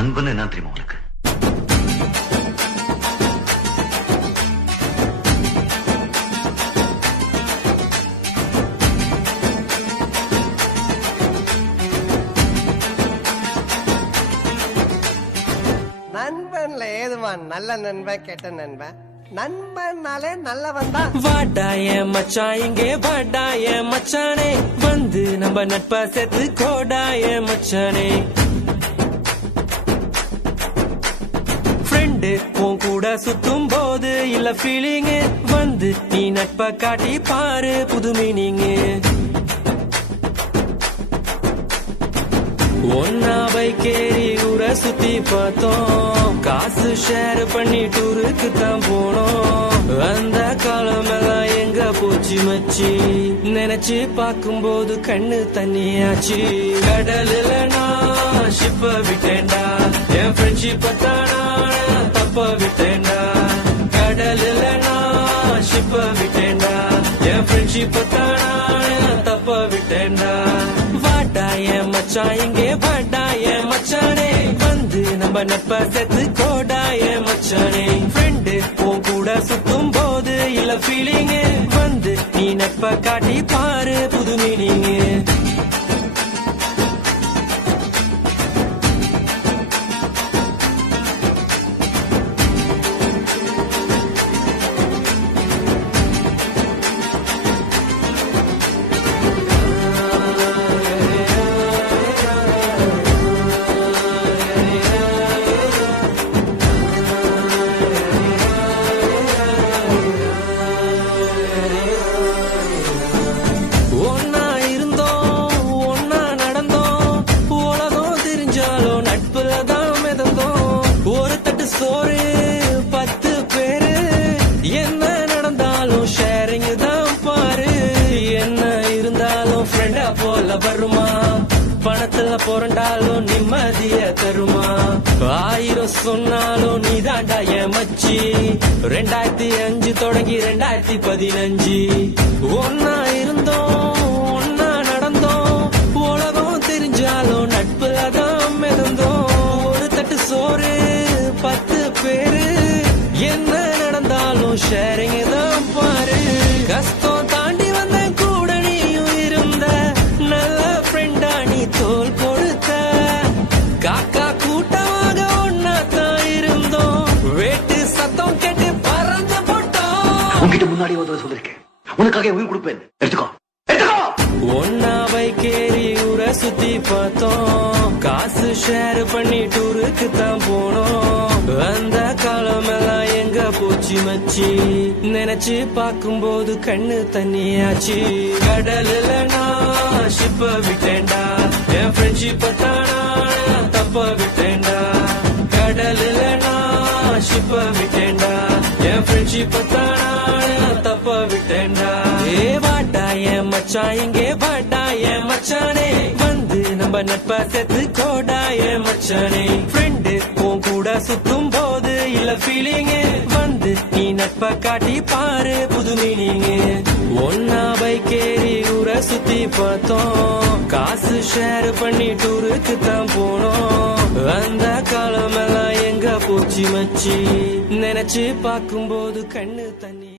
நண்பன் என்ன தெரியுமா உனக்கு? நண்பன்ல ஏதுவான் நல்ல நண்பன் கெட்ட நண்பன்? நண்பன்னாலே நல்லவன் தான். வாடாய மச்சான் இங்கே வாடாய மச்சானே, வந்து நம்ம நட்பா சேர்த்து கோடாய மச்சானே. ஃப்ரெண்டு உன் கூட சுத்தும் போது இல்ல ஃபீலிங், வந்து நீ நட்பா காட்டி பாரு புது மீனிங். ஒன்னா பைக்கேறி ஊரை சுத்தி பார்த்தோம், காசு ஷேர் பண்ணி டூருக்கு தான் போனோம். அந்த காலமெல்லாம் எங்க போச்சு மச்சி, நினைச்சு பார்க்கும்போது கண்ணு தண்ணியாச்சு. கடலுல நான் ஷிப்ப விட்டேன்டா, என் ஃப்ரெண்ட்ஷிப்ப தானா தப்ப விட்டேன்டா. கடலுல நான் ஷிப்ப விட்டேன்டா, என் ஃப்ரெண்ட்ஷிப்ப தானா தப்ப விட்டேன்டா. வாடாய மச்சான் இங்கே வாடாய மச்சானே, வந்து நம்ம நட்பா சேர்த்து கோடாய மச்சானே. ஃப்ரெண்டு உன் கூட சுத்தும் போது இல்ல ஃபீலிங், வந்து நீ நட்பா காட்டி பாரு புது மீனிங். சோறு 10 பேரு, என்ன நடந்தாலும் ஷேரிங் தான் பாரு. என்ன இருந்தாலும் ஃப்ரெண்டா போல வருமா, பணத்துல புரண்டாலும் நிம்மதிய தருமா. 1000 சொன்னாலும் நீ தாண்டா என் மச்சி. 2005 தொடங்கி 2015 ஒன்னா இருந்தோம் ஒன்னா நடந்தோம், உலகம் தெரிஞ்சாலும் நட்புல தான் மிதந்தோம். ஒரு தட்டு சோறு 10 பேரு, என்ன நடந்தாலும் ஷேரிங் தான் பாரு. கஷ்டம் தாண்டி வந்த கூட நீயும் இருந்த, நல்ல ஃப்ரெண்டா நீ தோல் கொடுத்த. காக்கா கூட்டமாக ஒன்னா தான் இருந்தோம், வேட்டு சத்தம் கேட்டு பறந்து போட்டோம். உன்கிட்ட முன்னாடி வந்து சொல்லிருக்கேன், உனக்காக உயிர் கொடுப்பேன், எடுத்துக்கோ. ஒன்னா பைக்கேறி ஊரை சுத்தி பார்த்தோம், காசு ஷேர் பண்ணி டூருக்கு தான் போனோம். அந்த காலமெல்லாம் எங்க போச்சு மச்சி, நினைச்சு பார்க்கும்போது கண்ணு தண்ணியாச்சு. கடலுல நான் ஷிப்ப விட்டேன்டா, என் ஃப்ரெண்ட்ஷிப்ப தானா தப்ப விட்டேன்டா. கடலுல நான் ஷிப்ப விட்டேன்டா, என் ஃப்ரெண்ட்ஷிப்ப தானா தப்ப விட்டேன்டா. ஏ வாடாய மச்சான் இங்கே வாடாய மச்சானே, வந்து நம்ம நட்பா சேர்த்து கோடாய மச்சானே. ஃப்ரெண்டு உன் கூட சுத்தும் போது இல்ல ஃபீலிங், வந்து நீ நட்பா காட்டி பாரு புது மீனிங். ஒன்னா பைக்கேறி ஊரை சுத்தி பார்த்தோம், காசு ஷேர் பண்ணி டூருக்கு தான் போனோம். அந்த காலமெல்லாம் எங்க போச்சு மச்சி, நினைச்சு பார்க்கும்போது கண்ணு தண்ணி.